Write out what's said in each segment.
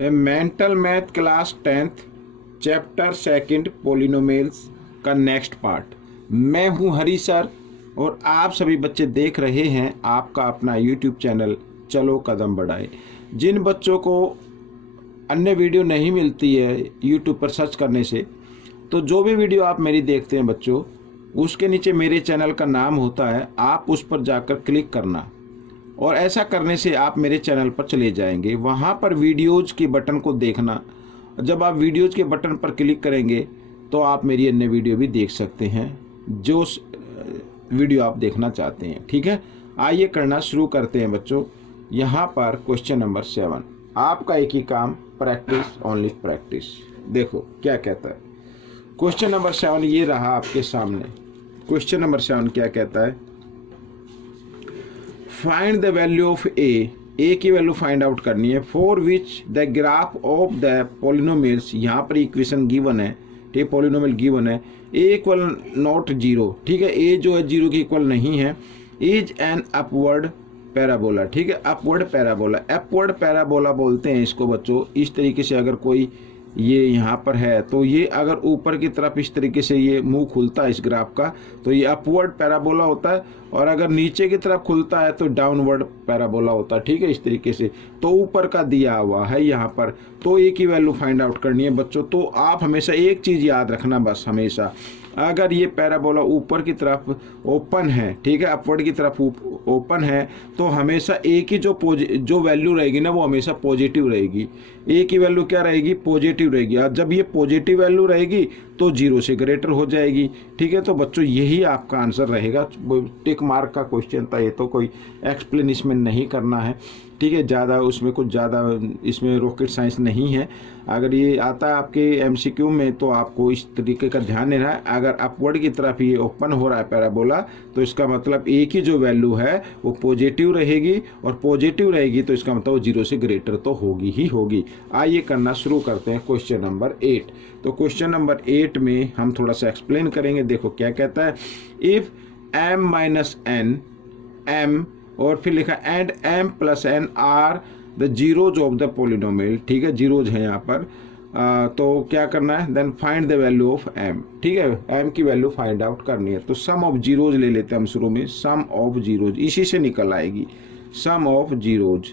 Mental math class 10th chapter 2 polynomials का next part. मैं हूं हरी सर और आप सभी बच्चे देख रहे हैं आपका अपना यूट्यूब चैनल चलो कदम बढ़ाए। जिन बच्चों को अन्य वीडियो नहीं मिलती है यूट्यूब पर सर्च करने से, तो जो भी वीडियो आप मेरी देखते हैं बच्चों, उसके नीचे मेरे चैनल का नाम होता है, आप उस पर जाकर क्लिक करना और ऐसा करने से आप मेरे चैनल पर चले जाएंगे। वहाँ पर वीडियोज़ के बटन को देखना। जब आप वीडियोज़ के बटन पर क्लिक करेंगे तो आप मेरी अन्य वीडियो भी देख सकते हैं जो वीडियो आप देखना चाहते हैं। ठीक है, आइए करना शुरू करते हैं बच्चों। यहाँ पर क्वेश्चन नंबर 7, आपका एक ही काम, प्रैक्टिस ओनली प्रैक्टिस। देखो क्या कहता है क्वेश्चन नंबर 7, ये रहा आपके सामने। क्वेश्चन नंबर 7 क्या कहता है, फाइंड द वैल्यू ऑफ ए की वैल्यू फाइंड आउट करनी है, for which the graph of the polynomials, यहाँ पर इक्वेशन गिवन है, ठीक, पोलिनोमियल गिवन है, ए इक्वल नॉट जीरो, ठीक है, ए जो है जीरो की इक्वल नहीं है, इज एन अपवर्ड पैराबोला, ठीक है, अपवर्ड पैराबोला। अपवर्ड पैराबोला बोलते हैं इसको बच्चों। इस तरीके से अगर कोई ये यहाँ पर है तो ये अगर ऊपर की तरफ इस तरीके से ये मुंह खुलता है इस ग्राफ का तो ये अपवर्ड पैराबोला होता है, और अगर नीचे की तरफ खुलता है तो डाउनवर्ड पैराबोला होता है। ठीक है, इस तरीके से तो ऊपर का दिया हुआ है यहाँ पर, तो ए की वैल्यू फाइंड आउट करनी है बच्चों। तो आप हमेशा एक चीज़ याद रखना बस, हमेशा अगर ये पैराबोला ऊपर की तरफ ओपन है, ठीक है, अपवर्ड की तरफ ओपन है, तो हमेशा ए की जो वैल्यू रहेगी ना वो हमेशा पॉजिटिव रहेगी। ए की वैल्यू क्या रहेगी, पॉजिटिव रहेगी। और जब ये पॉजिटिव वैल्यू रहेगी तो जीरो से ग्रेटर हो जाएगी। ठीक है, तो बच्चों यही आपका आंसर रहेगा। टिक मार्क का क्वेश्चन था ये, तो कोई एक्सप्लेनेशन नहीं करना है। ठीक है, ज़्यादा उसमें कुछ ज़्यादा इसमें रॉकेट साइंस नहीं है। अगर ये आता है आपके एमसीक्यू में तो आपको इस तरीके का ध्यान देना है। अगर अपवर्ड की तरफ ये ओपन हो रहा है पैराबोला तो इसका मतलब ए की जो वैल्यू है वो पॉजिटिव रहेगी, और पॉजिटिव रहेगी तो इसका मतलब वो जीरो से ग्रेटर तो होगी ही होगी। आइए करना शुरू करते हैं क्वेश्चन नंबर 8। तो क्वेश्चन नंबर 8 में हम थोड़ा सा एक्सप्लेन करेंगे। देखो क्या कहता है, if m minus N m और फिर लिखा and m plus n are the zeros of the polynomial, ठीक है, जीरोज है यहाँ पर। तो क्या करना है, then find the value of m, ठीक है, m की वैल्यू फाइंड आउट करनी है। तो सम ऑफ जीरोज ले लेते हैं हम शुरू में, सम ऑफ जीरोज इसी से निकल आएगी, sum of zeros,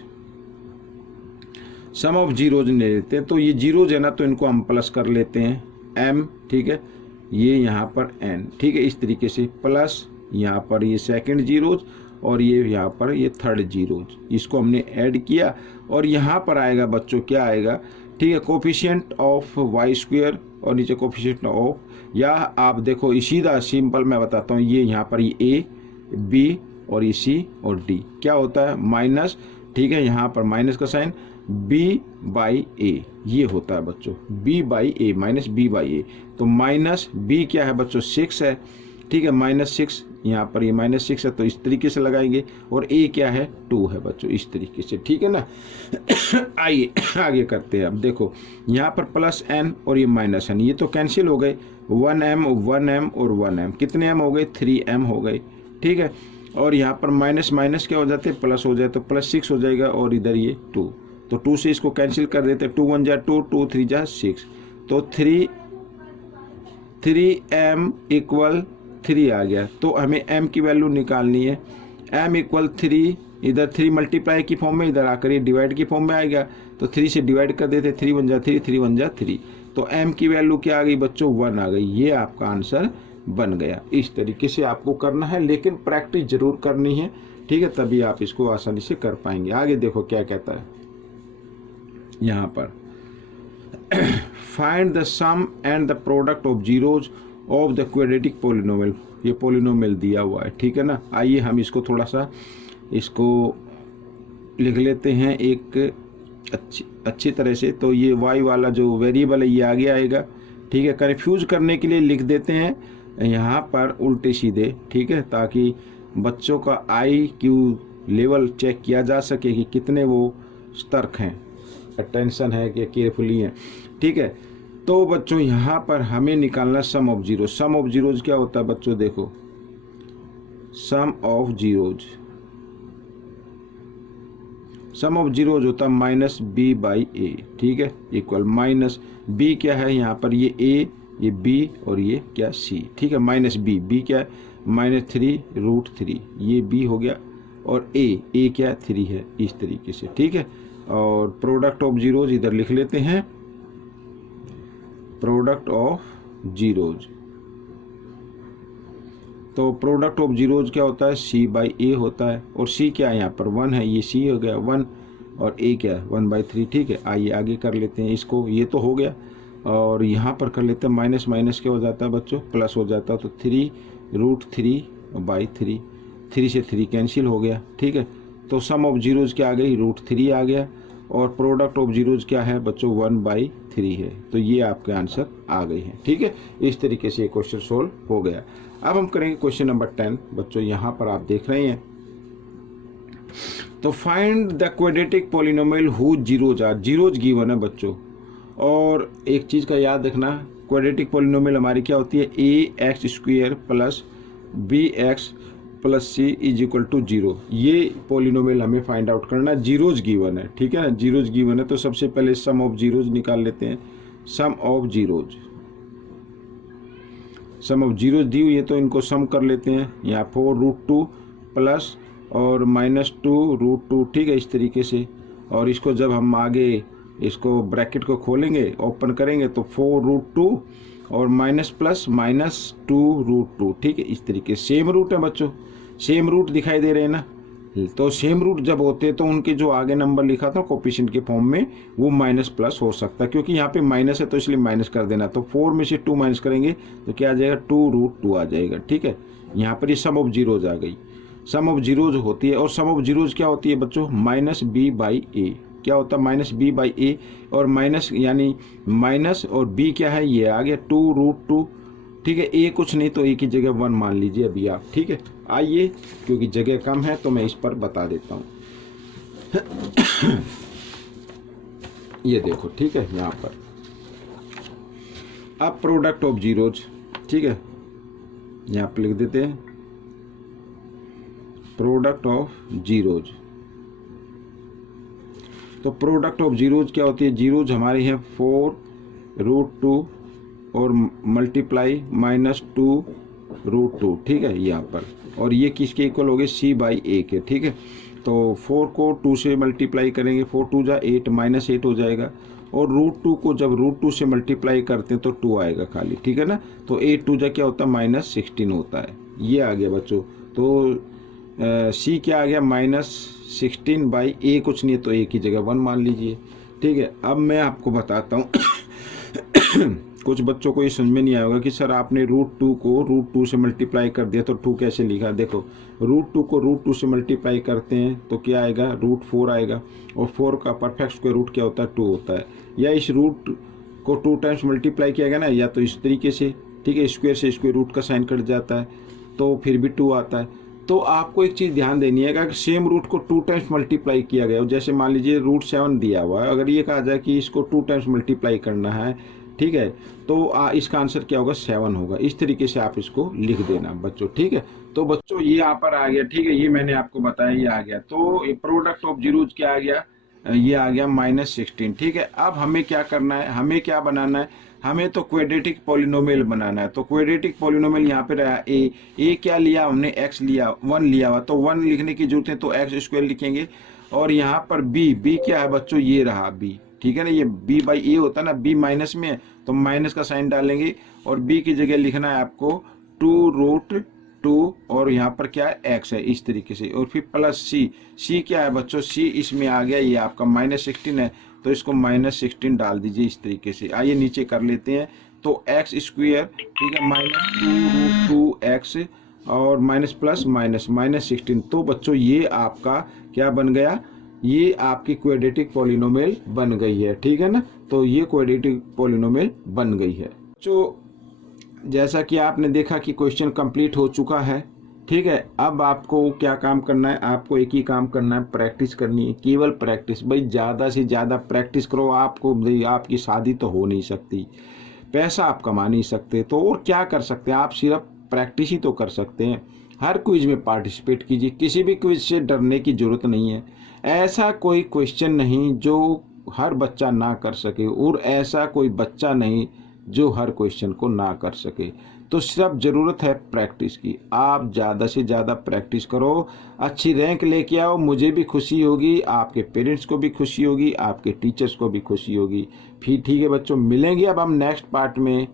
sum of zeros ले लेते हैं। तो ये जीरोज है ना, तो इनको हम प्लस कर लेते हैं, m, ठीक है, ये यहाँ पर n, ठीक है, इस तरीके से प्लस यहाँ पर ये सेकंड जीरोज और ये यहाँ पर ये थर्ड जीरोज, इसको हमने ऐड किया और यहाँ पर आएगा बच्चों क्या आएगा, ठीक है, कोफिशिएंट ऑफ वाई स्क्वायर और नीचे कोफिशिएंट ऑफ, या आप देखो सीधा सिंपल मैं बताता हूँ, ये यहाँ पर ये ए बी और ये सी और डी क्या होता है माइनस, ठीक है, यहाँ पर माइनस का साइन, बी बाई ए ये होता है बच्चों, B by A minus B by A. तो माइनस बी क्या है बच्चों 6 है, ठीक है, -6, यहाँ पर ये -6 है तो इस तरीके से लगाएंगे, और ए क्या है 2 है बच्चों, इस तरीके से, ठीक है ना। आइए आगे करते हैं। अब देखो यहाँ पर प्लस n और ये माइनस n, ये तो कैंसिल हो गए, 1m 1m और 1m, कितने m हो गए, 3m हो गए, ठीक है। और यहाँ पर माइनस माइनस क्या हो जाते हैं, प्लस हो जाए तो +6 हो जाएगा, और इधर ये 2, तो 2 से इसको कैंसिल कर देते, 2 1 जा 2, 2 3 जा 6, तो 3m इक्वल 3 आ गया। तो हमें m की वैल्यू निकालनी है, m इक्वल 3, इधर 3 मल्टीप्लाई की फॉर्म में, इधर आकर ये डिवाइड की फॉर्म में आएगा, तो 3 से डिवाइड कर देते, 3 1 जा 3, 3 1 जा 3, तो m की वैल्यू क्या आ गई बच्चों 1 आ गई। ये आपका आंसर बन गया। इस तरीके से आपको करना है, लेकिन प्रैक्टिस जरूर करनी है, ठीक है, तभी आप इसको आसानी से कर पाएंगे। आगे देखो क्या कहता है यहाँ पर, find the sum and the product of zeros of the quadratic polynomial, ये पोलिनोमियल दिया हुआ है, ठीक है ना। आइए हम इसको थोड़ा सा इसको लिख लेते हैं एक अच्छी तरह से। तो ये y वाला जो वेरिएबल है ये आगे आएगा, ठीक है, कन्फ्यूज करने के लिए लिख देते हैं यहाँ पर उल्टे सीधे, ठीक है, ताकि बच्चों का IQ लेवल चेक किया जा सके कि कितने वो सतर्क हैं, अटेंशन है कि केयरफुली हैं, ठीक है। तो बच्चों यहाँ पर हमें निकालना sum of zero. Sum of zeros क्या होता है बच्चों, देखो sum of zeros, sum of zeros होता है माइनस बी बाई ए, ठीक है, इक्वल माइनस बी क्या है यहाँ पर, ये ए, ये बी और ये क्या सी, ठीक है, माइनस बी, बी क्या है -3√3, ये बी हो गया, और ए क्या 3 है, इस तरीके से, ठीक है। और प्रोडक्ट ऑफ जीरोज इधर लिख लेते हैं, प्रोडक्ट ऑफ जीरोज, तो प्रोडक्ट ऑफ जीरोज क्या होता है, सी बाई ए होता है, और सी क्या है यहाँ पर 1 है, ये सी हो गया 1, और ए क्या है 1/3, ठीक है। आइए आगे कर लेते हैं इसको, ये तो हो गया, और यहाँ पर कर लेते हैं माइनस माइनस क्या हो जाता है बच्चों, प्लस हो जाता है, तो 3√3/3, 3 से 3 कैंसिल हो गया, ठीक है। तो सम ऑफ जीरोज क्या आ गई, √3 आ गया, और प्रोडक्ट ऑफ जीरोज क्या है बच्चों 1/3 है। तो ये आपके आंसर आ गए हैं, ठीक है। इस तरीके से ये क्वेश्चन सोल्व हो गया। अब हम करेंगे क्वेश्चन नंबर 10 बच्चों, यहाँ पर आप देख रहे हैं, तो find the quadratic polynomial whose zeros are, zeros given है बच्चों। और एक चीज़ का याद रखना, क्वाड्रेटिक पॉलिनोमियल हमारी क्या होती है, ax² plus bx plus c is equal to 0। ये पॉलिनोमियल हमें फाइंड आउट करना, जीरोज गिवन है, ठीक है ना, जीरोज गिवन है। तो सबसे पहले सम ऑफ जीरोज निकाल लेते हैं, sum of zeros, sum of zeros दी हुई है तो इनको सम कर लेते हैं, यहाँ 4√2 प्लस और -2√2, ठीक है, इस तरीके से। और इसको जब हम आगे इसको ब्रैकेट को खोलेंगे, ओपन करेंगे, तो 4√2 और माइनस प्लस -2√2, ठीक है, इस तरीके सेम रूट है बच्चों, सेम रूट दिखाई दे रहे हैं ना। तो सेम रूट जब होते हैं तो उनके जो आगे नंबर लिखा था कोफिशिएंट के फॉर्म में, वो माइनस प्लस हो सकता है, क्योंकि यहाँ पे माइनस है तो इसलिए माइनस कर देना। तो 4 में से 2 माइनस करेंगे तो क्या आ जाएगा, 2√2 आ जाएगा, ठीक है। यहाँ पर ये सम ऑफ जीरोज आ गई, सम ऑफ जीरोज होती है। और सम ऑफ जीरोज क्या होती है बच्चों, -b/a, क्या होता है -b/a, और माइनस यानी माइनस और b क्या है, ये आ गया 2√2, ठीक है। a कुछ नहीं तो a की जगह 1 मान लीजिए अभी आप, ठीक है। आइए, क्योंकि जगह कम है तो मैं इस पर बता देता हूँ। ये देखो, ठीक है, यहाँ पर अब प्रोडक्ट ऑफ जीरोज, ठीक है, यहाँ पर लिख देते हैं प्रोडक्ट ऑफ जीरोज। तो प्रोडक्ट ऑफ जीरोज क्या होती है, जीरोज हमारी है 4√2 और मल्टीप्लाई -2√2, ठीक है, यहाँ पर। और ये किसके इक्वल हो गए, c/a के, ठीक है। तो 4 को 2 से मल्टीप्लाई करेंगे, 4 2 जा 8, -8 हो जाएगा। और √2 को जब √2 से मल्टीप्लाई करते हैं तो 2 आएगा खाली, ठीक है ना। तो 8 2 जा क्या होता है, -16 होता है। ये आ गया बच्चों। तो c क्या आ गया, -16/a, कुछ नहीं है तो a की जगह 1 मान लीजिए, ठीक है। अब मैं आपको बताता हूँ कुछ बच्चों को ये समझ में नहीं आएगा कि सर आपने √2 को √2 से मल्टीप्लाई कर दिया तो 2 कैसे लिखा। देखो, √2 को √2 से मल्टीप्लाई करते हैं तो क्या आएगा, √4 आएगा, और 4 का परफेक्ट स्क्वायर रूट क्या होता है, 2 होता है। या इस रूट को 2 टाइम्स मल्टीप्लाई किया गया ना, या तो इस तरीके से, ठीक है, स्क्वायर से स्क्वायर रूट का साइन कट जाता है तो फिर भी 2 आता है। तो आपको एक चीज़ ध्यान देनी है कि सेम रूट को 2 टाइम्स मल्टीप्लाई किया गया हो, जैसे मान लीजिए √7 दिया हुआ है, अगर ये कहा जाए कि इसको 2 टाइम्स मल्टीप्लाई करना है, ठीक है, तो इसका आंसर क्या होगा, 7 होगा। इस तरीके से आप इसको लिख देना बच्चों, ठीक है। तो बच्चों ये यहाँ पर आ गया, ठीक है, ये मैंने आपको बताया, ये आ गया। तो प्रोडक्ट ऑफ जीरोज क्या आ गया, ये आ गया -16, ठीक है। अब हमें क्या करना है, हमें क्या बनाना है, हमें तो क्वाड्रेटिक पॉलिनोमियल बनाना है। तो क्वाड्रेटिक पॉलिनोमियल यहाँ पे रहा ए क्या लिया हमने, x लिया, 1 लिया हुआ, तो 1 लिखने की जरूरत है तो x² लिखेंगे। और यहाँ पर b क्या है बच्चों, ये रहा b, ठीक है ना, ये b/a होता है ना, b माइनस में है तो माइनस का साइन डालेंगे, और b की जगह लिखना है आपको 2√2, और यहाँ पर क्या है, x है, इस तरीके से। और फिर प्लस c क्या है बच्चों, c इसमें आ गया, ये आपका -16 है तो इसको -16 डाल दीजिए इस तरीके से। आइए नीचे कर लेते हैं, तो x², ठीक है, -2√2x और माइनस प्लस -16। तो बच्चों ये आपका क्या बन गया, ये आपकी क्वाड्रेटिक पॉलिनोमियल बन गई है, ठीक है ना। तो ये क्वाड्रेटिक पॉलिनोमियल बन गई है। तो जैसा कि आपने देखा कि क्वेश्चन कंप्लीट हो चुका है, ठीक है। अब आपको क्या काम करना है, आपको एक ही काम करना है, प्रैक्टिस करनी है, केवल प्रैक्टिस। भाई ज़्यादा से ज़्यादा प्रैक्टिस करो, आपको आपकी शादी तो हो नहीं सकती, पैसा आप कमा नहीं सकते, तो और क्या कर सकते हैं आप, सिर्फ प्रैक्टिस ही तो कर सकते हैं। हर क्विज में पार्टिसिपेट कीजिए, किसी भी क्विज से डरने की ज़रूरत नहीं है। ऐसा कोई क्वेश्चन नहीं जो हर बच्चा ना कर सके और ऐसा कोई बच्चा नहीं जो हर क्वेश्चन को ना कर सके। तो सिर्फ ज़रूरत है प्रैक्टिस की। आप ज़्यादा से ज़्यादा प्रैक्टिस करो, अच्छी रैंक लेके आओ, मुझे भी खुशी होगी, आपके पेरेंट्स को भी खुशी होगी, आपके टीचर्स को भी खुशी होगी। फिर ठीक है बच्चों, मिलेंगे अब हम नेक्स्ट पार्ट में।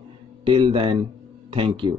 Till then, thank you.